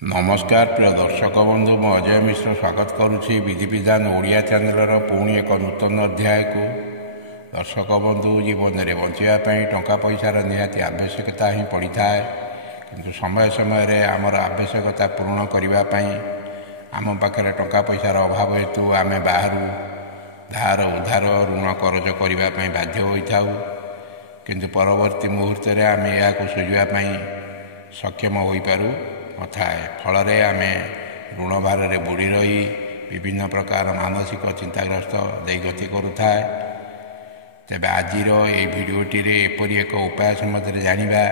नमस्कार प्रिय दर्शक बंधु मु अजय मिश्र स्वागत करुच्ची विधिविधान ओडिया चैनल पुणी एक नूतन अध्याय को। दर्शक बंधु जीवन में बचापी टंका पैसार निहाती आवश्यकता ही पड़ी था किंतु समय समय आमर आवश्यकता पूर्ण करने आम पाखे टंका पैसार अभाव हेतु आम बाहर धार उधार ऋण करज करने बाध्य होता किंतु परवर्ती मुहूर्त आम या सुझापी सक्षम हो पारू नए फल आम ऋण भार बुड़ी रही विभिन्न प्रकार मानसिक चिंताग्रस्त दे गति करुए। तेज आज भिडटी एपरी एक उपाय सम्बन्ध जाना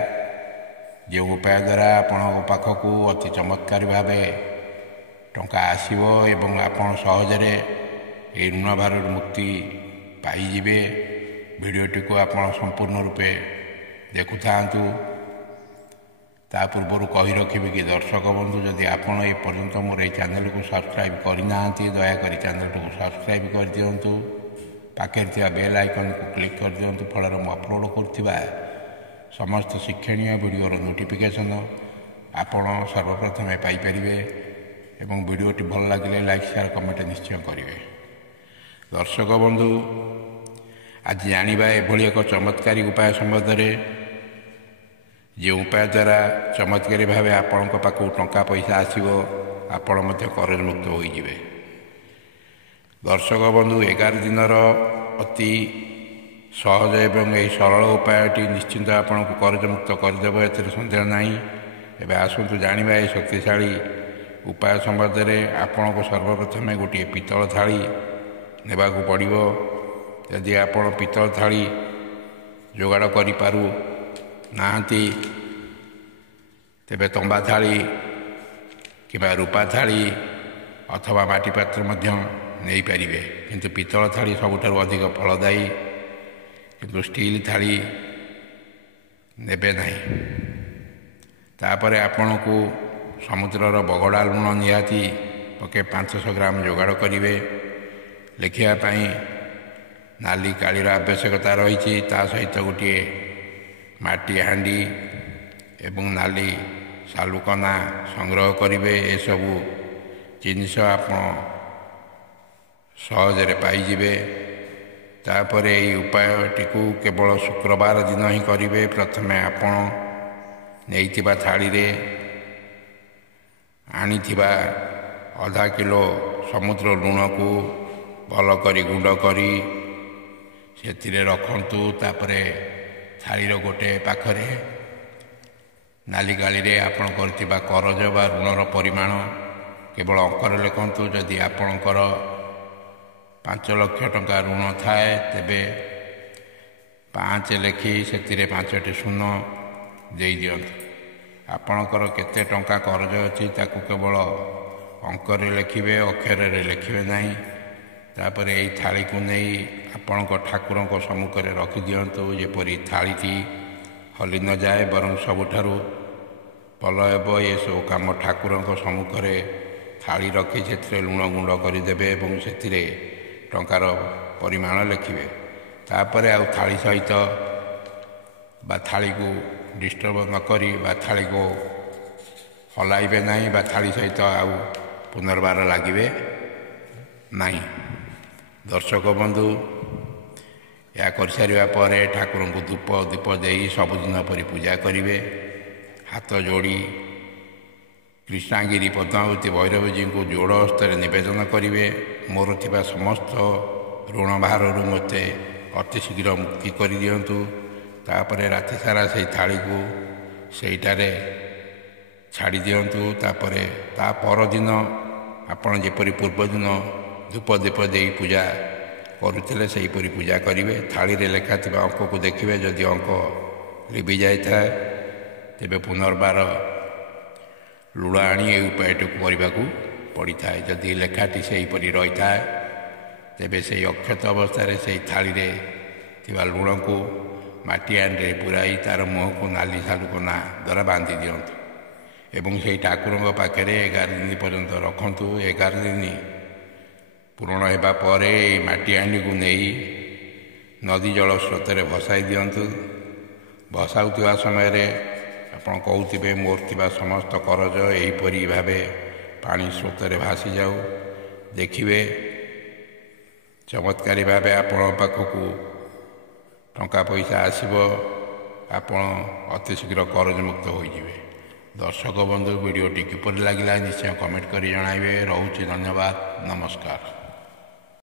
जो उपाय द्वारा आपण पाखक अति चमत्कारी भाव टंका आसव एवं आपण सहजरे ये ऋण भार मुक्ति पाइबे। भिडटी को आपण संपूर्ण रूपे देखु था। ता पूर्व कही रखिबे कि दर्शक बंधु जदि आपण ए पर्यंत मोर ए चैनल को सब्सक्राइब करना दयाकोरी चैनल को सब्सक्राइब कर दिंतु पाखे बेल आइकन को क्लिक कर दिंतु फल मु अपलोड कर समस्त शिक्षणीय वीडियोर नोटिफिकेशन आपण सर्वप्रथम पाइपर एवं वीडियोटी भल लगे लाइक शेयर कमेंट निश्चय करेंगे। दर्शक बंधु आज जाना एभली एक चमत्कारी उपाय संबंध में जो उपाय द्वारा चमत्कारी भाव आपण पाखु टंका पैसा आसव आपण करज मुक्त होइजिबे। दर्शक बंधु 11 दिनर अति सहज एवं यही सरल उपायटी निश्चिंत आपण को करज मुक्त करदेव एतिर सन्देह नहीं। एबे आसतु जानिबा ए शक्तिशाली उपाय संबंध में आपण को सर्वप्रथम गोटे पितल थाली नेबाकू पड़िबो। यदि आपण पितल थाली जोगाड़ करि पारू नाहंती तेबे तंबा थाली किबा रूपा थाली अथवा माटी पात्र मध्य नहीं पारिबे किंतु पितल थाली सबुठारु अधिक फलदायी किंतु स्टील थाली नेबे नहीं। तापरे आपण को समुद्रर बगड़ा लुण निहाती पके 500 ग्राम जोगाड़ करिवे। लिखिया पई नाली कालीर आवश्यकता रही सहित गोटे माटी हांडी एवं नाली सालुकना संग्रह करेंगे। ये सबू जिनस आप सहजरे पाइबे। तापर ये उपायटी को केवल शुक्रवार दिन ही करेंगे। प्रथम आपण नहीं थाली रे आनी आधा किलो समुद्र लुण को भल करी गुंड करी से रखंतु। तापरे थालीर गोटे पाखरे नाली गाली रे आपण करथिबा करज बा ऋणर परिमाण केवल अंकर लिखंतु। जदि आपणकर 5 लाख टंका ऋण थाए तेबे 5 लिखि से 5टी शून्य दे दियंतु। आपणकर केते टंका करज अछि ताकू केवल अंकर लिखिबे अक्षर रे लिखिबे नहीं। तापर यही थाली को नहीं आपण ठाकुर सम्मुख में रखी दिंतु जेपरी थालीटी हली न जाए बरं सबुठारु भल हेब। ये सब कम ठाकुर सम्मुख में थाली रखी से लुण गुंड करदेवे और से टंकार परिमाण लिखिए। तापर आ थाली सहित बा थाली को डिस्टर्ब नक थाली को हलाइबे नहीं बा थाली सहित आउ पुनर्बार लगे नहीं। दर्शक बंधु या कर सारा पर ठाकुर को धूप दीप दे सबुदिन परी पूजा करेंगे। हाथ जोड़ी कृष्णागिरी पद्मावती भैरव जी को जोड़ हस्तर निवेदन करेंगे। मोर थिबा समस्त ऋण भार मते अति शीघ्र मुक्ति कर दिंतु। तापर राति सारा से थाली को सेठारे छाड़ी दिंतु। तापर ता परदिन आपण जेपरी पूर्व दिन धूप दीप दे पूजा करुले से हीपरी पूजा करेंगे। थाली रे लेखा थिबा अंक को देखिए। जदि अंक लिभि जाए तेबे पुनर्बार लुण आनी ये उपायटी करने को पड़ी था। जदि लेखाटी से हीपरी रही था तेबे से अक्षत अवस्था से थाली रे थिबा लुण को माटी आंडे पुराई तार मुह को नाली सालुकना द्वारा बांधि दिंतु एवं से ठाकुर पाखे 11 दिन पर्यंत रखंतु। 11 दिन पूर्ण होगा पर माटी हांडी को नहीं नदी जल स्रोत भसाई दिंतु। भसाऊा समय ଆପଣ କହୁଥିବେ ମୋର ଥିବା ସମସ୍ତ କରଜ ଏହିପରି ଭାବେ ପାଣି ସ୍ରୋତରେ ଭାସିଯାଉ। ଦେଖିବେ ଚମତ୍କାରୀ ଭାବେ ଆପଣଙ୍କ ପାଖକୁ ଟଙ୍କା ପଇସା ଆସିବ। ଆପଣ ଅତି ଶୀଘ୍ର କରଜମୁକ୍ତ ହୋଇଯିବେ। ଦର୍ଶକ ବନ୍ଧୁ, ଭିଡ଼ିଓଟି କିପରି ଲାଗିଲା ନିଶ୍ଚୟ କମେଣ୍ଟ କରି ଜଣାଇବେ। ରହୁଛି, ଧନ୍ୟବାଦ, ନମସ୍କାର।